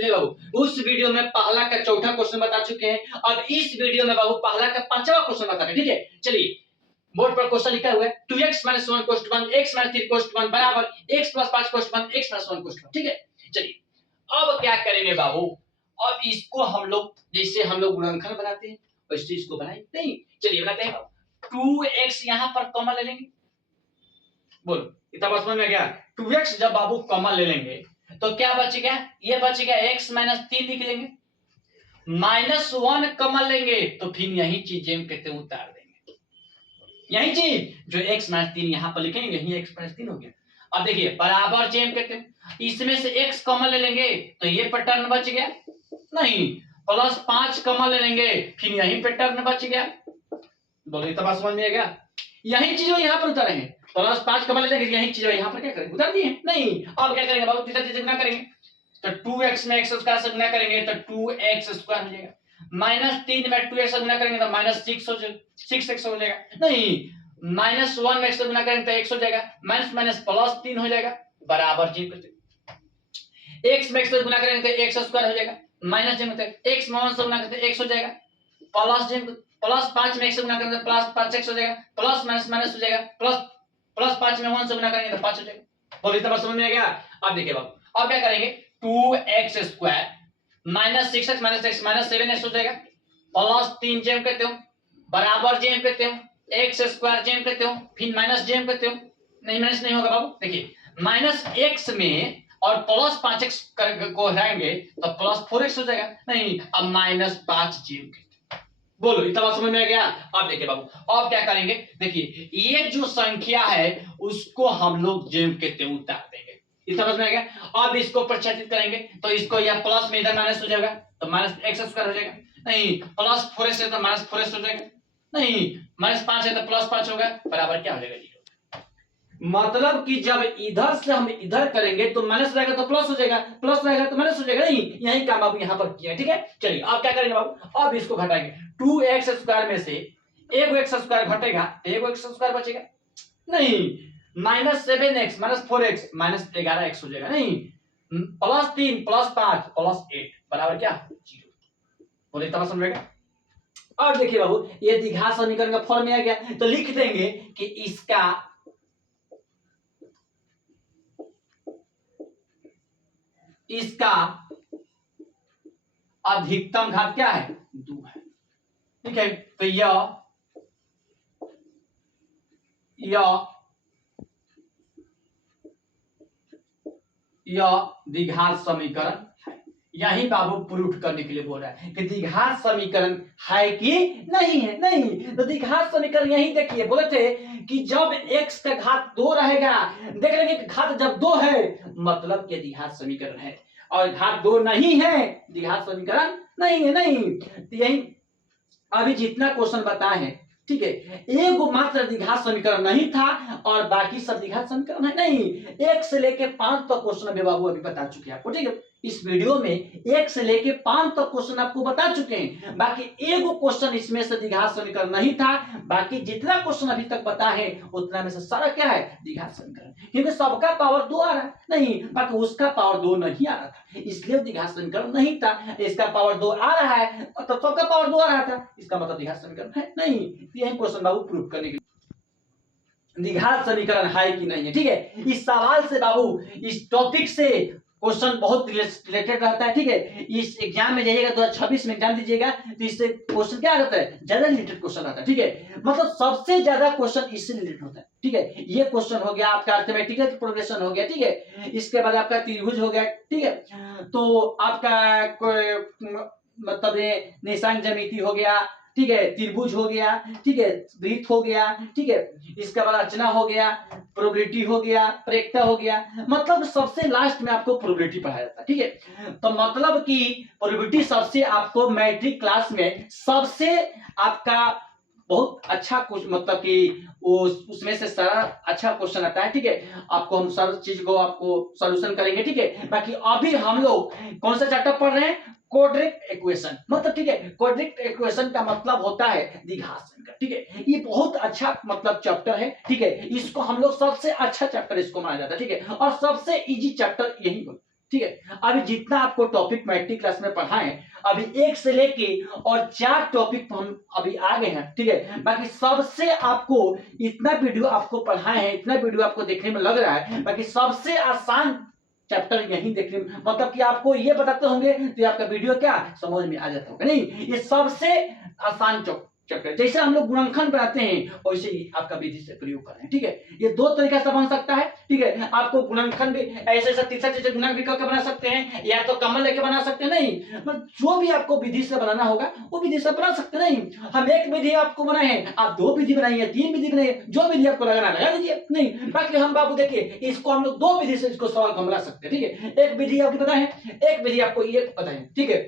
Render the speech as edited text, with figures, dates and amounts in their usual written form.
चलिए बाबू, उस वीडियो में पहला का चौथा क्वेश्चन बता चुके हैं। अब इस वीडियो में बाबू पहला का पांचवा क्वेश्चन बता रहे हैं। ठीक है, चलिए बोर्ड पर क्वेश्चन लिखा हुआ है 2x - 1 = 1 x - 3 = 1 बराबर x + 5 = 1 x - 1 = 1। ठीक है, चलिए अब क्या करेंगे बाबू, अब इसको हम लोग जैसे हम लोग गुणनखंड बनाते हैं वैसे इसको बनाएं नहीं। चलिए बनाते हैं। 2x यहां पर कॉमन ले लेंगे, बोलो इतना बात समझ में गया। 2x जब बाबू कॉमन ले लेंगे तो क्या बचेगा, ये बचेगा x - 3 लिख लेंगे, -1 कॉमन लेंगे तो फिर यही चीज जेम कहते हैं उतार देंगे, यही चीज जो x - 3 यहां पर लिखेंगे यही x - 3 हो गया। अब देखिए बराबर जेम कहते हैं, इसमें से x कॉमन ले लेंगे तो ये पैटर्न बच गया नहीं, +5 कॉमन ले लेंगे फिर यही पैटर्न बच गया। बोलो इतना बात समझ में आ गया। यही चीज यहाँ पर उतारेंगे, +5 कॉमन ले लेंगे यही चीज यहाँ पर क्या करेंगे उतार दिए नहीं। अब क्या करेंगे बाबू, तीसरा चीज गुना करेंगे तो 2x में x स्क्वायर से गुना करेंगे तो 2x स्क्वायर हो जाएगा, -3 में 2x से गुना करेंगे तो -6x हो जाएगा नहीं, -1 में x से गुना करेंगे तो x हो जाएगा, +3 हो जाएगा बराबर जी x में x से गुना करेंगे तो x स्क्वायर हो जाएगा, माइनस जी मतलब x में 1 से गुना करेंगे तो x हो जाएगा, +5 में x से गुना करेंगे तो +5x हो जाएगा, प्लस माइनस हो जाएगा, +5 में 1 से गुना करेंगे तो 5 हो जाएगा। बोलिए इतना समझ में आ गया। अब देखिए बाबू अब क्या करेंगे, 2x square -6x -x -7x हो जाएगा, +3 जेम कहते हो बराबर जेम कहते हो x स्क्वायर जेम कहते हो फिर माइनस जेम कहते हो नहीं, माइनस नहीं होगा बाबू। देखिए -x में और +5x को हटाएंगे तो +4x हो जाएगा नहीं, अब -5 जेम कहते हो। बोलो इतना बात समझ में आ गया। अब देखिए बाबू अब क्या करेंगे, देखिए ये जो संख्या है उसको हम लोग जेम कहते हैं उतार देंगे, इतना समझ में आ गया। अब इसको प्रतिस्थापित करेंगे तो इसको या प्लस में इधर माइनस हो जाएगा तो -x² हो जाएगा नहीं, +4x है तो -4x हो जाएगा नहीं, -5 है तो +5 होगा बराबर क्या हो जाएगा, मतलब कि जब इधर से हम इधर करेंगे तो माइनस रहेगा तो प्लस हो जाएगा, प्लस रहेगा तो माइनस हो जाएगा नहीं, यही काम बाबू यहाँ पर किया। ठीक है, चलिए अब क्या करेंगे बाबू, अब इसको घटाएंगे 2x स्क्वायर में से एक x स्क्वायर घटेगा तो एक x स्क्वायर बचेगा नहीं, -7x -4x -11x हो जाएगा नहीं, +3 +5 +8 बराबर क्या 0। बोले इतना समझेगा। अब देखिए बाबू ये द्विघात समीकरण का फॉर्म में आ गया तो लिख देंगे कि इसका अधिकतम घात क्या है 2 है। ठीक है, तो यह द्विघात समीकरण है। यही बाबू प्रूफ करने के लिए बोल रहा है कि द्विघात समीकरण है कि नहीं है, नहीं तो द्विघात समीकरण यही देखिए बोले थे कि जब x का घात 2 रहेगा, देख लेंगे कि घात जब 2 है मतलब कि द्विघात समीकरण है, और घात 2 नहीं है द्विघात समीकरण नहीं है नहीं। तो यही अभी जितना क्वेश्चन बताए हैं, ठीक है, एक मात्र द्विघात समीकरण नहीं था और बाकी सब द्विघात समीकरण है नहीं। 1 से लेके 5 तक क्वेश्चन अभी बाबू अभी बता चुके हैं आपको। ठीक है, इस वीडियो में 1 से लेके 5 तक क्वेश्चन आपको बता चुके हैं, बाकी एक क्वेश्चन इसमें से द्विघात समीकरण नहीं था, बाकी जितना क्वेश्चन अभी तक बता है उतना में से सारा क्या है द्विघात समीकरण, क्योंकि सबका पावर 2 आ रहा है नहीं, बाकी उसका पावर 2 नहीं आ रहा था इसलिए द्विघात समीकरण नहीं था। इसका पावर 2 आ रहा है तो सबका पावर 2 आ रहा था, इसका मतलब द्विघात समीकरण है नहीं। यही क्वेश्चन बाबू प्रूफ करने के लिए द्विघात समीकरण है कि नहीं है। ठीक है, इस सवाल से बाबू इस टॉपिक से क्वेश्चन बहुत रिलेटेड रहता है। ठीक है, इस एग्जाम में जाइएगा 2026 में एग्जाम दीजिएगा तो इससे क्वेश्चन क्या रहता है ज्यादा रिलेटेड क्वेश्चन आता है। ठीक है, मतलब सबसे ज्यादा क्वेश्चन इससे रिलेटेड होता है। ठीक है, ये क्वेश्चन हो गया आपका अर्थमेटिकल प्रोग्रेशन हो गया। ठीक है, इसके बाद आपका त्रिभुज हो गया। ठीक है, तो आपका मतलब निशांक ज्यामिति हो गया। ठीक है, त्रिभुज हो गया। ठीक है, वृत्त हो गया। ठीक है, इसके बाद रचना हो गया, प्रोबेबिलिटी हो गया, प्रेक्ता हो गया, मतलब सबसे लास्ट में आपको प्रोबेबिलिटी पढ़ाया जाता है। ठीक है, तो मतलब कि प्रोबेबिलिटी सबसे आपको मैट्रिक क्लास में सबसे आपका बहुत अच्छा कुछ मतलब कि उसमें से सारा अच्छा क्वेश्चन आता है। ठीक है, आपको हम सारी चीज को आपको सॉल्यूशन करेंगे। ठीक है, बाकी अभी हम लोग कौन सा चैप्टर पढ़ रहे हैं क्वाड्रेटिक इक्वेशन, मतलब ठीक है क्वाड्रेटिक इक्वेशन का मतलब होता है द्विघात समीकरण। ठीक है, ये बहुत अच्छा मतलब चैप्टर है। ठीक है, इसको हम लोग सबसे अच्छा चैप्टर इसको माना जाता है। ठीक है, और सबसे इजी चैप्टर यही ठीक है। अभी जितना आपको टॉपिक मैट्रिक क्लास में पढ़ाएं, अभी 1 से लेके और 4 टॉपिक हम अभी आ गए हैं, ठीक है। बाकी सबसे आपको इतना वीडियो आपको पढ़ाए हैं, इतना वीडियो आपको देखने में लग रहा है, बाकी सबसे आसान चैप्टर यही देखने में, मतलब कि आपको ये बताते होंगे तो आपका वीडियो क्या समझ में आ जाता होगा। नहीं, ये सबसे आसान चैप्टर, जैसे हम लोग गुणनखंड बनाते हैं वैसे ही आपका विधि से प्रयोग कर रहे हैं, ठीक है। ये 2 तरीका से बन सकता है, ठीक है। आपको गुणनखंड भी ऐसे ऐसा तीसरा चीज गुणक भी करके बना सकते हैं, या तो कमल लेके बना सकते हैं, नहीं मतलब जो भी आपको विधि से बनाना होगा वो विधि से बना सकते हैं। नहीं, हम एक विधि आपको बनाए हैं, आप 2 विधि बनाइए, 3 विधि बनाइए, जो विधि आपको लगाना लगा दीजिए। नहीं, बाकी हम बाबू देखिए इसको हम लोग 2 विधि से इसको सवाल को बना सकते हैं, ठीक है। एक विधि आपकी पता है, एक विधि आपको ये पता है, ठीक है।